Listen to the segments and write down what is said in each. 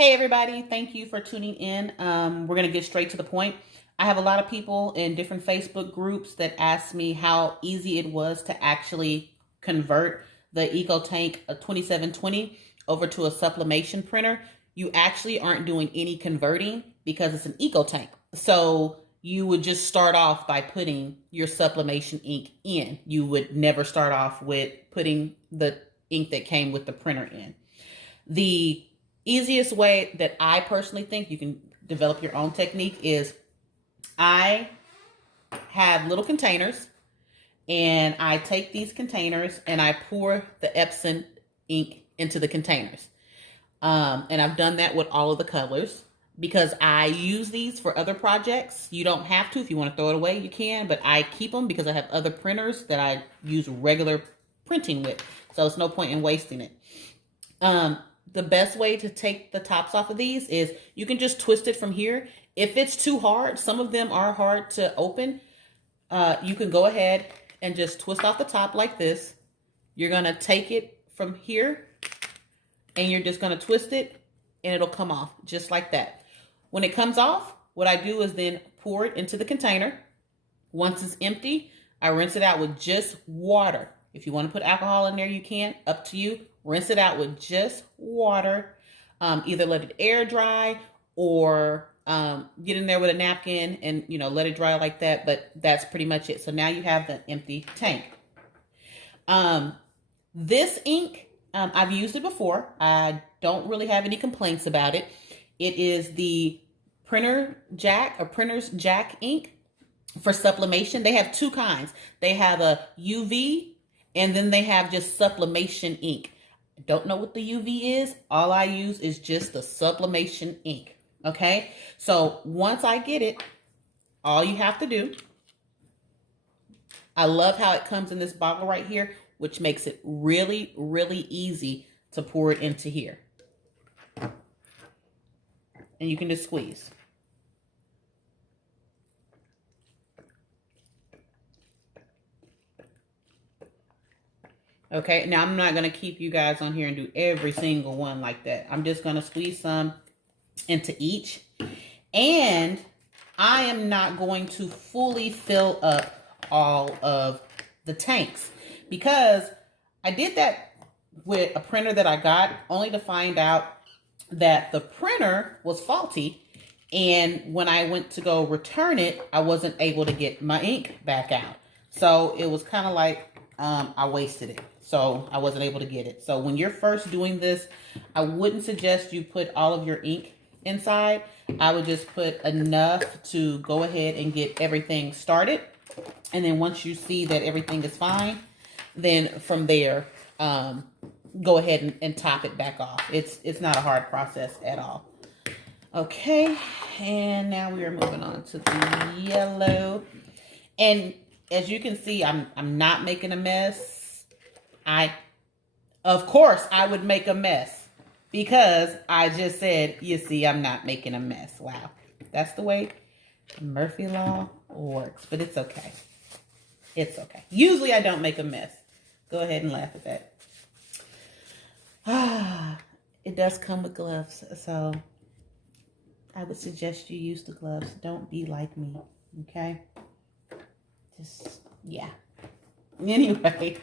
Hey everybody, thank you for tuning in. We're going to get straight to the point. I have a lot of people in different Facebook groups that asked me how easy it was to actually convert the EcoTank 2720 over to a sublimation printer. You actually aren't doing any converting because it's an EcoTank. So you would just start off by putting your sublimation ink in. You would never start off with putting the ink that came with the printer in. The easiest way that I personally think you can develop your own technique is I have little containers and I take these containers and I pour the Epson ink into the containers. And I've done that with all of the colors because I use these for other projects. You don't have to. If you want to throw it away, you can, but I keep them because I have other printers that I use regular printing with. So it's no point in wasting it. The best way to take the tops off of these is you can just twist it from here. If it's too hard, some of them are hard to open, you can go ahead and just twist off the top like this. You're going to take it from here and you're just going to twist it and it'll come off just like that. When it comes off, what I do is then pour it into the container. Once it's empty, I rinse it out with just water. If you want to put alcohol in there, you can, up to you. Rinse it out with just water. Either let it air dry or get in there with a napkin and, let it dry like that. But that's pretty much it. So now you have the empty tank. This ink, I've used it before. I don't really have any complaints about it. It is the Printer's Jack ink for sublimation. They have two kinds. They have a UV and then they have just sublimation ink. Don't know what the UV is. All I use is just the sublimation ink. Okay. So once I get it, all you have to do, I love how it comes in this bottle right here, which makes it really, really easy to pour it into here. And you can just squeeze. Okay, now I'm not going to keep you guys on here and do every single one like that. I'm just going to squeeze some into each. And I am not going to fully fill up all of the tanks because I did that with a printer that I got only to find out that the printer was faulty. And when I went to go return it, I wasn't able to get my ink back out. So it was kind of like I wasted it. So I wasn't able to get it. So when you're first doing this, I wouldn't suggest you put all of your ink inside. I would just put enough to go ahead and get everything started. And then once you see that everything is fine, then from there, go ahead and top it back off. It's not a hard process at all. Okay, and now we are moving on to the yellow. And as you can see, I'm not making a mess. Of course, I would make a mess because I just said, you see, I'm not making a mess. Wow. That's the way Murphy Law works, but it's okay. It's okay. Usually I don't make a mess. Go ahead and laugh at that. It does come with gloves, so I would suggest you use the gloves. Don't be like me, okay? Just, yeah. Anyway,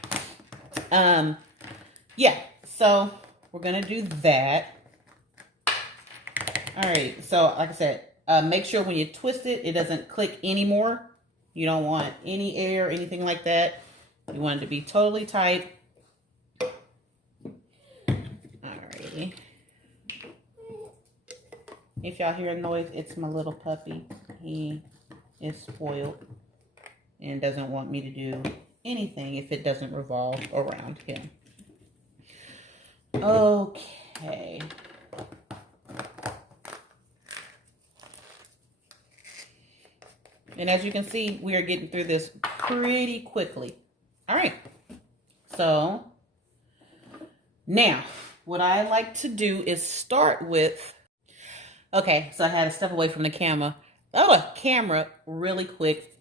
yeah, so we're going to do that. All right, so like I said, make sure when you twist it, it doesn't click anymore. You don't want any air or anything like that. You want it to be totally tight. Alrighty. If y'all hear a noise, it's my little puppy. He is spoiled and doesn't want me to do anything if it doesn't revolve around him. Okay. And as you can see, we are getting through this pretty quickly. All right. So now what I like to do is start with, okay, so I had to step away from the camera. Camera really quick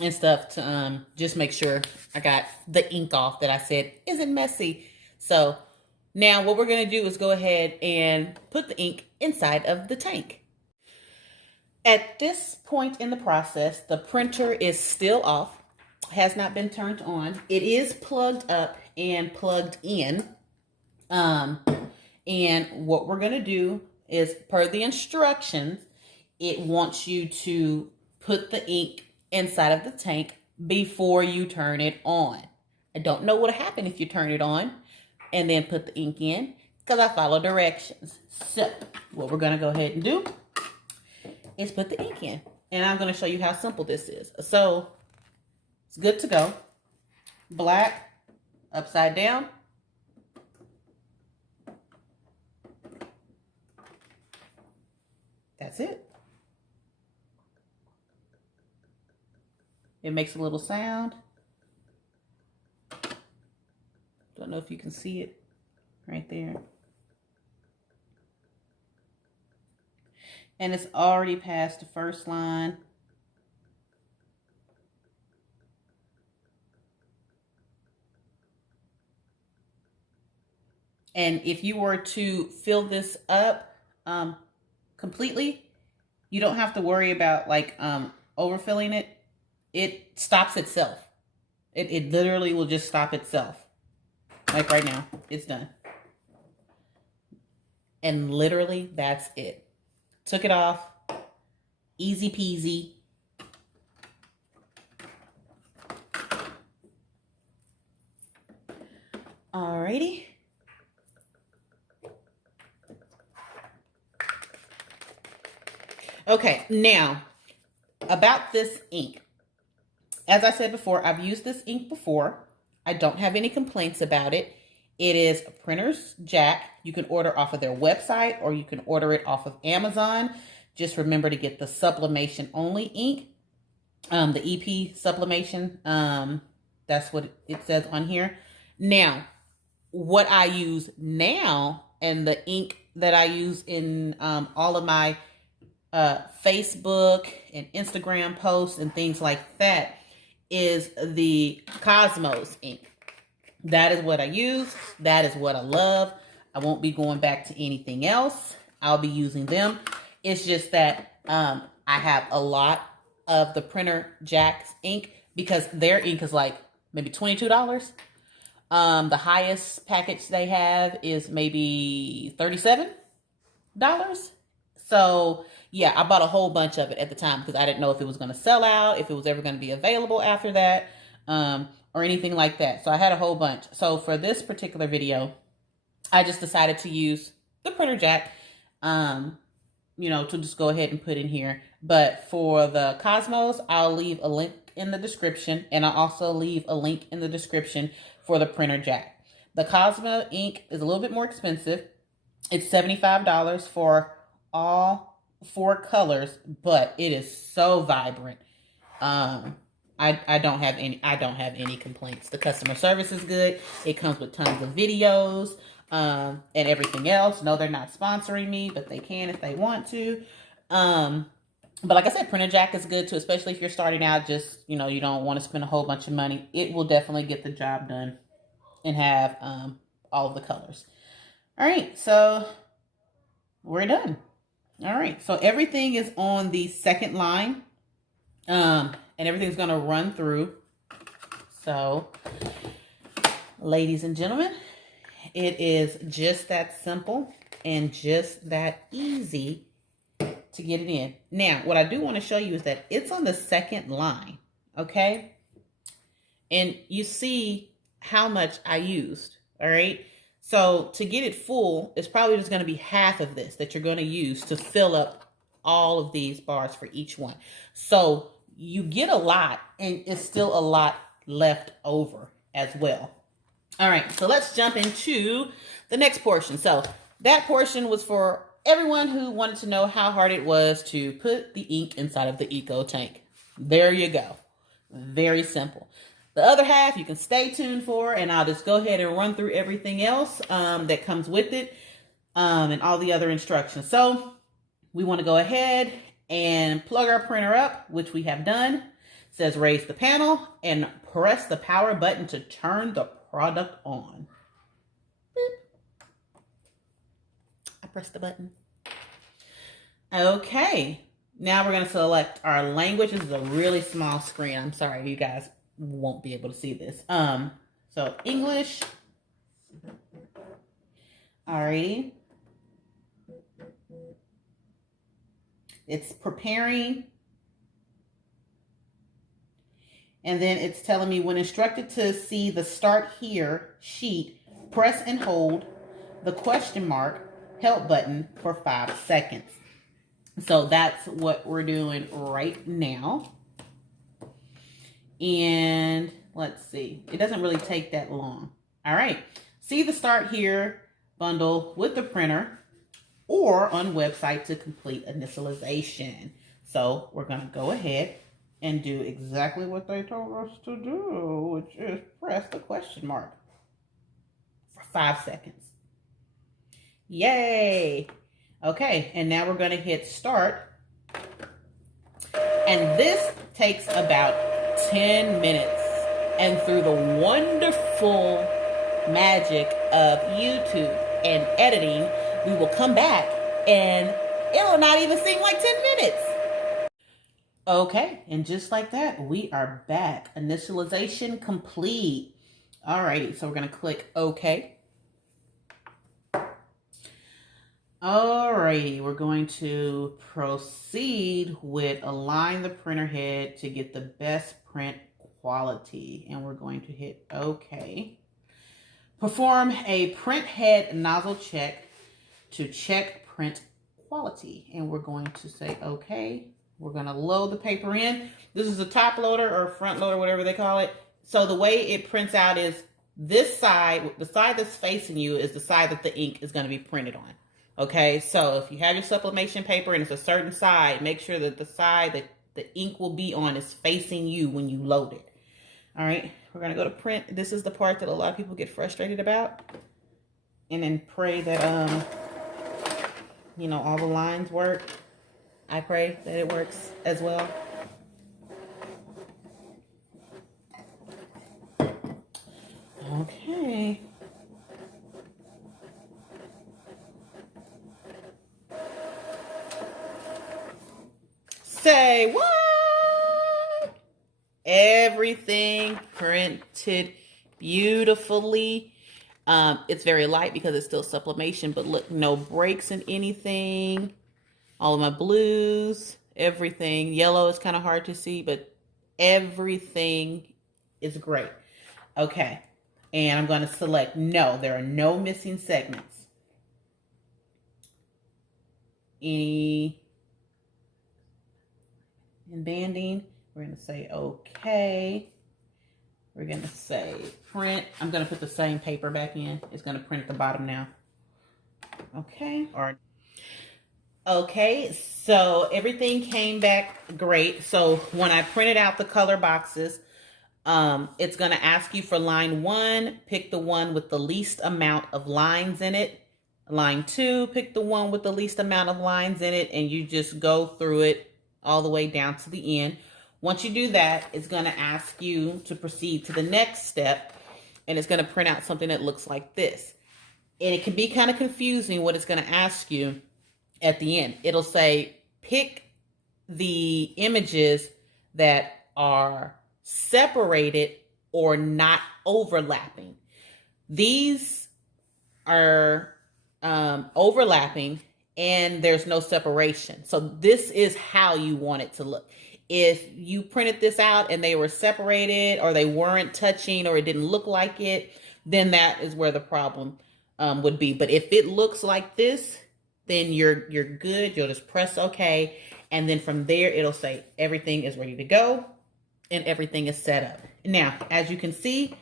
and stuff to just make sure I got the ink off that I said isn't messy. So Now what we're going to do is go ahead and put the ink inside of the tank. At this point in the process, the printer is still off, has not been turned on. It is plugged up and plugged in. And what we're going to do is, per the instructions, it wants you to put the ink inside of the tank before you turn it on. I don't know what'll happen if you turn it on and then put the ink in, because I follow directions. So what we're going to go ahead and do is put the ink in. And I'm going to show you how simple this is. So it's good to go. Black, upside down. That's it. It makes a little sound. Don't know if you can see it right there. And it's already past the first line. And if you were to fill this up completely, you don't have to worry about like overfilling it. It stops itself. It literally will just stop itself. Like right now, it's done. And literally, that's it. Took it off. Easy peasy. Alrighty. Okay, now, about this ink. As I said before, I've used this ink before. I don't have any complaints about it. It is a printer's jack. You can order off of their website or you can order it off of Amazon. Just remember to get the sublimation only ink. The EP sublimation. That's what it says on here. Now, what I use now and the ink that I use in all of my Facebook and Instagram posts and things like that is the Cosmos ink. That is what I use. That is what I love. I won't be going back to anything else. I'll be using them. It's just that I have a lot of the printer jack's ink because their ink is like maybe $22. The highest package they have is maybe $37. So yeah, I bought a whole bunch of it at the time because I didn't know if it was going to sell out, if it was ever going to be available after that, or anything like that. So I had a whole bunch. So for this particular video, I just decided to use the printer jack, to just go ahead and put in here. But for the Cosmos, I'll leave a link in the description, and I'll also leave a link in the description for the printer jack. The Cosmo ink is a little bit more expensive. It's $75 for all 4 colors, but it is so vibrant. I don't have any complaints. The customer service is good. It comes with tons of videos and everything else. No, they're not sponsoring me, but they can if they want to. But like I said, printer jack is good too, especially if you're starting out. Just you don't want to spend a whole bunch of money. It will definitely get the job done and have all of the colors. All right, so we're done. All right, so everything is on the second line, and everything's gonna run through. So, ladies and gentlemen, it is just that simple and just that easy to get it in. Now, what I do want to show you is that it's on the second line, okay? And you see how much I used, all right? So to get it full, it's probably just going to be half of this that you're going to use to fill up all of these bars for each one. So you get a lot, and it's still a lot left over as well. All right, so let's jump into the next portion. So that portion was for everyone who wanted to know how hard it was to put the ink inside of the EcoTank. There you go. Very simple. The other half you can stay tuned for, and I'll just go ahead and run through everything else that comes with it and all the other instructions. So we want to go ahead and plug our printer up, which we have done. It says raise the panel and press the power button to turn the product on. Beep. pressed the button. Okay. Now we're going to select our language. This is a really small screen. I'm sorry, you guys won't be able to see this. So English. Alrighty. It's preparing. And then it's telling me when instructed to see the start here sheet, press and hold the question mark help button for 5 seconds. So that's what we're doing right now. And let's see, it doesn't really take that long. All right, see the start here bundle with the printer or on website to complete initialization. So we're gonna go ahead and do exactly what they told us to do, which is press the question mark for 5 seconds. Yay! Okay, and now we're gonna hit start. And this takes about 10 minutes. And through the wonderful magic of YouTube and editing, we will come back and it'll not even seem like 10 minutes. Okay, and just like that, we are back. Initialization complete. Alrighty, so we're gonna click OK. Alrighty, we're going to proceed with align the printer head to get the best print quality. And we're going to hit OK. Perform a print head nozzle check to check print quality. And we're going to say OK. We're going to load the paper in. This is a top loader or front loader, whatever they call it. So the way it prints out is this side, the side that's facing you is the side that the ink is going to be printed on. Okay, so if you have your sublimation paper and it's a certain side, make sure that the side that the ink will be on is facing you when you load it. All right, we're going to go to print. This is the part that a lot of people get frustrated about. And then pray that, you know, all the lines work. I pray that it works as well. Okay. Say what? Everything printed beautifully. It's very light because it's still sublimation, but look, no breaks in anything. All of my blues, everything. Yellow is kind of hard to see, but everything is great. Okay, and I'm going to select no. There are no missing segments. Any in banding, we're going to say okay. We're going to say print. I'm going to put the same paper back in. It's going to print at the bottom now. Okay. Okay, so everything came back great. So when I printed out the color boxes, it's going to ask you for line 1, pick the one with the least amount of lines in it. Line 2, pick the one with the least amount of lines in it, and you just go through it all the way down to the end. Once you do that, it's going to ask you to proceed to the next step, and it's going to print out something that looks like this. And it can be kind of confusing what it's going to ask you at the end. It'll say, pick the images that are separated or not overlapping. These are overlapping and there's no separation. So this is how you want it to look. If you printed this out and they were separated or they weren't touching or it didn't look like it, then that is where the problem would be. But if it looks like this, then you're good. You'll just press OK. And then from there, it'll say everything is ready to go and everything is set up. Now, as you can see,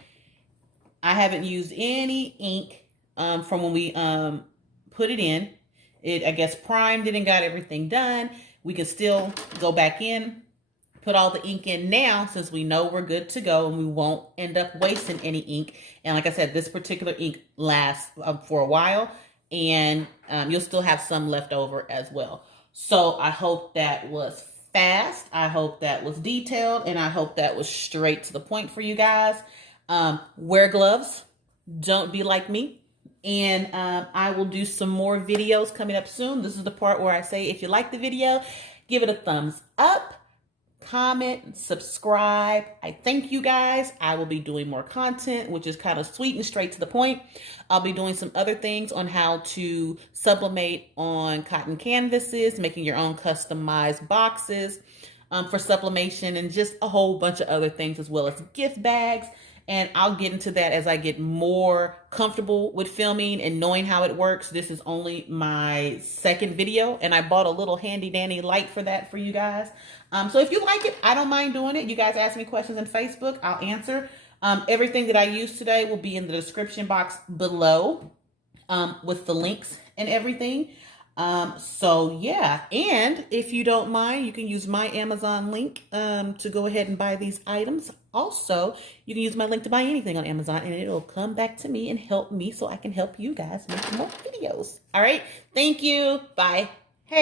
I haven't used any ink from when we put it in. It, I guess, primed it and got everything done. We can still go back in, put all the ink in now since we know we're good to go and we won't end up wasting any ink. And like I said, this particular ink lasts for a while and you'll still have some left over as well. So I hope that was fast. I hope that was detailed and I hope that was straight to the point for you guys. Wear gloves. Don't be like me And I will do some more videos coming up soon. This is the part where I say, if you like the video, give it a thumbs up, comment, subscribe. I thank you guys. I will be doing more content, which is kind of sweet and straight to the point. I'll be doing some other things on how to sublimate on cotton canvases, making your own customized boxes for sublimation, and just a whole bunch of other things, as well as gift bags. And I'll get into that as I get more comfortable with filming and knowing how it works. This is only my second video, and I bought a little handy dandy light for that for you guys. So if you like it, I don't mind doing it. You guys ask me questions on Facebook, I'll answer. Everything that I used today will be in the description box below with the links and everything. So yeah, and if you don't mind, you can use my Amazon link to go ahead and buy these items. Also, you can use my link to buy anything on Amazon, and it'll come back to me and help me so I can help you guys make more videos. All right, thank you. Bye.